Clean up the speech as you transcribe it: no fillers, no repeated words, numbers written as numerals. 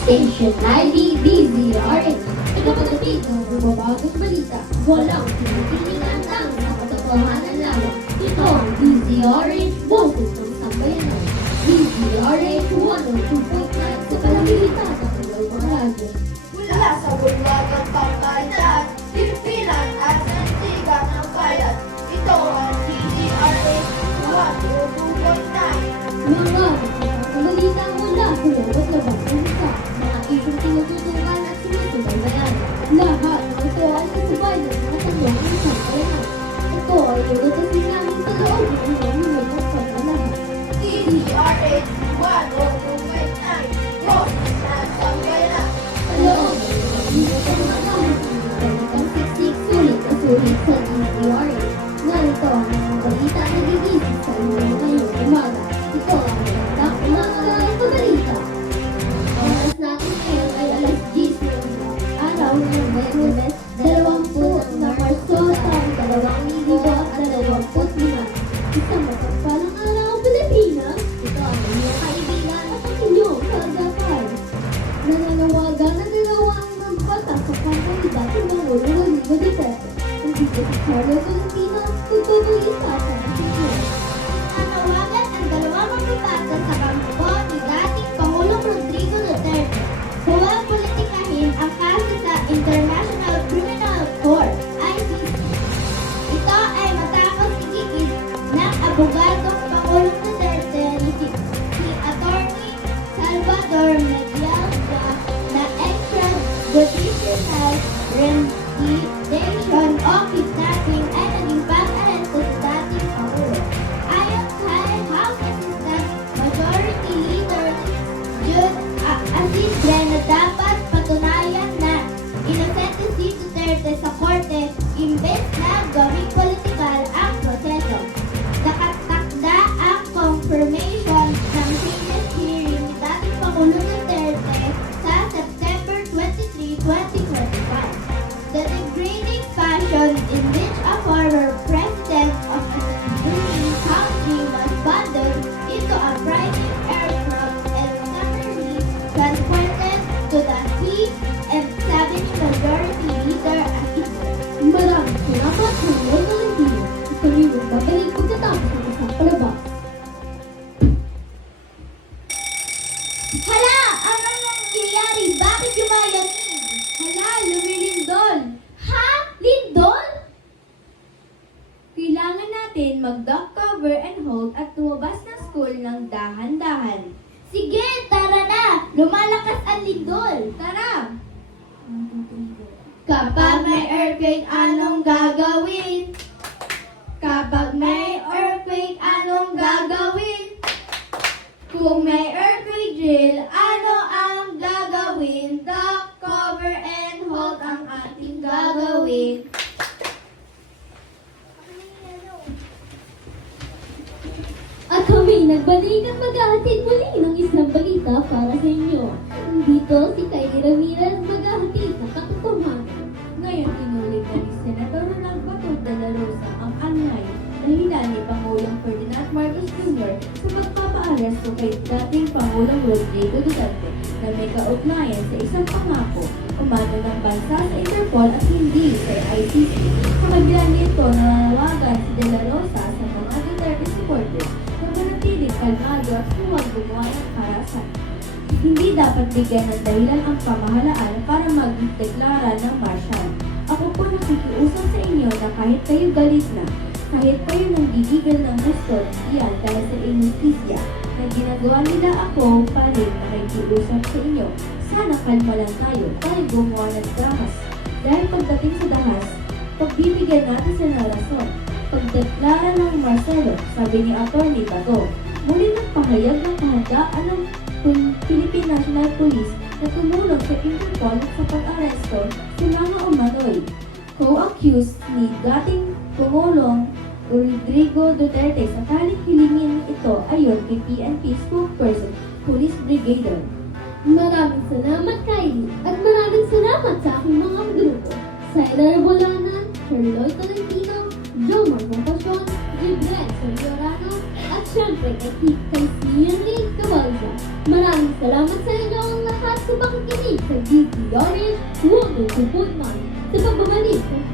Station ID DZRH. Nagpapatapid ng bumabagong balita. Walang pinipiling tang sa katotohanan lamang. Ito ang DZRH, boses ng sambayanan. DZRH 102.9 sa Palamilitan ng Dalawang Radyo. Mula sa bulwagan pangkaitan, Pilipinan at santigan ng bayan. Ito ang DZRH 102.9. Mga balita mula sa loob at labas ng bansa. Mga isyong tinututukan at sinusubaybayan. Lahat ng ito ay kasabay ng mga taglong isang kalaman. Ito ay lulutasin namin sa loob ng ilang minutos pagkalaman. DZRH 102.9. Boses ng sambayanan. Sa loob ng ilang minutos na namin ang siksik sulit na sulit sa DZRH. Narito ang mga balita na gigising sa inyo ngayong umaga. Ito ang mga balita. Oras natin ngayon ay alas 10 ng araw ng Biyernes, 20 ng Marso, taong 2025. Isang mapagpalang araw, Pilipinas. Ito ang inyong kaibigan at ang inyong kagapay. Nananawagan na dalawang magpatas sa kandidat ng Pangulo Rodrigo Duterte. Ang dito si Carlo Tolentino, magpapalita sa natin. Nanawagan ang dalawang magpapasa sa kampo ni dating Pangulong Rodrigo Duterte. Huwag politikahin ang kaso sa International Criminal Court, ICC. Ito ay matapos igigit ng abogadong Pangulong Duterte si Attorney Salvador Medialta na extrajudicial rendition o kidnapping ay naging pag-aresto sa dating Pangulo. Ayon kay House Assistant Majority Leader Jude Asidre na dapat patunayan na inosente si Duterte sa korte imbes na gawing politikal ang proseso. Nakatakda ang confirmation ng Senate hearing ni dating Pangulo Duterte sa September 23, 2025. The degrading fashion in which a former president of a neighboring country was bundled into a private aircraft and summarily transported to the sea, and sabi ni Majority Leader Asidre. Maraming salamat sa mga Tolentino. Kami magbabalik pagkatapos ng isang palabas. Hala! Anong nangyayari? Bakit yumayan? Hala! Lumilindol! Ha? Lindol? Kailangan natin mag-duck cover and hold at lumabas ng school ng dahan-dahan. Sige, tara na! Lumalakas ang lindol! Tara! Kapag may earthquake, anong gagawin? Kapag may earthquake, anong gagawin? Kung may earthquake drill, ano ang gagawin? Duck, cover, and hold ang ating gagawin. At kami nagbalikan maghahatid muli ng isang balita para sa inyo. Dito si Kylie Ramirez maghahatid ng katotohanan. Ngayon inulit na ni Senator Ronald Bato de la Rosa ang anyay dahilan ni Pangulong Ferdinand Marcos Jr. sa pagpapaaresto kay dating Pangulong Rodrigo Duterte na may kaugnayan sa isang pangako umano ng bansa sa Interpol at hindi sa ICC. Sa kabila nito, nananawagan si de la Rosa sa mga Duterte supporters na manatiling kalmado at huwag gumawa ng karahasan. Hindi dapat bigyan ng dahilan ang pamahalaan para magdeklara ng martial. Ako po nakikiusap sa inyo na kahit kayo galit na, kahit kayo nanggigigil ng gusto diyan dahil sa injustisya na ginagawa nila, ako pa rin nakikiusap sa inyo. Sana kalma lang tayo dahil gumawa ng dahas. Dahil pagdating sa dahas, pagbibigyan natin sa rason. Pagdeklara ng Marcelo, sabi ni Atty. Bato, muli nagpahayag ng kahandaan ng Philippine National Police na tumulong sa Interpol sa pag-aresto sa mga umano'y co-accused ni dating Pangulong Rodrigo Duterte. Sakaling hilingin ito ayon kay PNP spokesperson Police Brigadier. Maraming salamat Kylie at maraming salamat sa aking mga grupo. Syla Rebolanan, Charlotte Tolentino, Jomar Compasyon, Gibran Soriorano, at syempre kay Sian Lee Cabalza. Maraming salamat sa inyong lahat sa pakikinig sa DZRH 102.9 sa pagbabalik ng